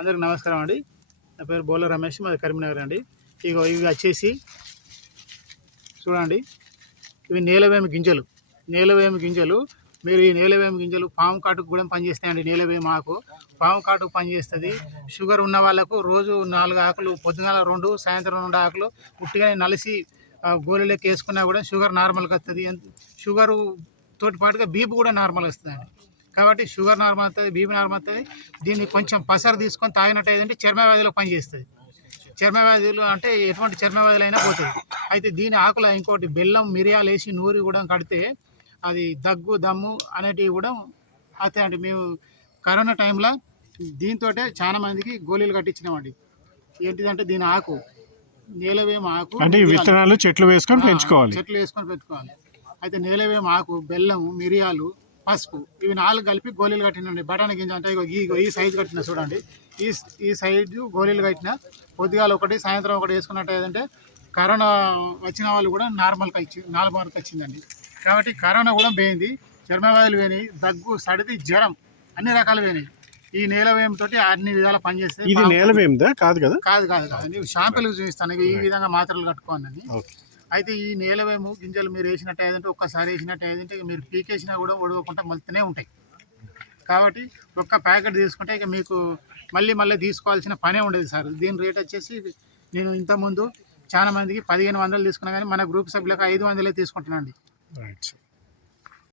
అందరికి నమస్కారం అండి. నా పేరు బోల రమేష్, మాది కరీంనగర్ అండి. ఇగో ఇవి వచ్చేసి చూడండి, ఇవి నేలవేమి గింజలు. మీరు ఈ నేలవేమి గింజలు పాము కాటుకు కూడా పనిచేస్తాయండి. నేలవేమి ఆకు పాము కాటుకు పనిచేస్తుంది. షుగర్ ఉన్న వాళ్ళకు రోజు 4 ఆకులు, పొద్దుగాల 2, సాయంత్రం 2 ఆకులు ఉట్టిగానే నలిసి గోళీలోకి వేసుకున్నా కూడా షుగర్ నార్మల్గా వస్తుంది. షుగరు తోటి పాటుగా బీపీ కూడా నార్మల్ వస్తుందండి. కాబట్టి షుగర్ నార్మల్ అవుతుంది, బీపీ నార్మల్ అవుతుంది. దీన్ని కొంచెం పసరు తీసుకొని తాగినట్టు ఏదంటే చర్మ వ్యాధిలో పనిచేస్తుంది. చర్మ వ్యాధులు అంటే ఎటువంటి చర్మ వ్యాధులు అయినా పోతుంది. అయితే దీని ఆకుల ఇంకోటి బెల్లం, మిరియాలు వేసి నూరి కూడా కడితే అది దగ్గు, దమ్ము అనేటివి కూడా అవుతాయండి. మేము కరోనా టైంలో దీంతో చాలా మందికి గోళీలు కట్టించినామండి. ఏంటిదంటే దీని ఆకు నేలవేమ ఆకు అంటే విత్తనాలు చెట్లు వేసుకొని పెంచుకోవాలి. అయితే నేలవేమ ఆకు, బెల్లం, మిరియాలు, పసుపు ఇవి 4 కలిపి గోళీలు కట్టినండి. బఠానీ గింజ అంటే ఈ సైజు కట్టిన చూడండి. ఈ సైజు గోళీలు కట్టిన పొద్దుగాల 1, సాయంత్రం 1 వేసుకున్నట్టు ఏదంటే కరోనా వచ్చిన వాళ్ళు కూడా నార్మల్కి వచ్చిందండి. కాబట్టి కరోనా కూడా పోయింది, చర్మ వ్యాధులు పోయినాయి, దగ్గు, సర్ది, జ్వరం అన్ని రకాలు పోయినాయి. ఈ నేలవేమితో అన్ని విధాలా పనిచేస్తాయి. ఇది నేలవేమిదా? కాదు కదా? కాదు. షాంపులు చూపిస్తాను ఈ విధంగా మాత్రలు కట్టుకోండి. అయితే ఈ నేలవేము గింజలు మీరు వేసినట్టు ఏదంటే ఒక్కసారి వేసినట్టు ఏదంటే మీరు పీకేసినా కూడా ఒడవకుండా మలుతూనే ఉంటాయి. కాబట్టి ఒక్క ప్యాకెట్ తీసుకుంటే ఇక మీకు మళ్ళీ తీసుకోవాల్సిన పనే ఉండదు సార్. దీని రేట్ వచ్చేసి నేను ఇంతకుముందు చాలా మందికి 1500 తీసుకున్నా, కానీ మన గ్రూప్ సభ్యులకు 500 తీసుకుంటున్నాను అండి.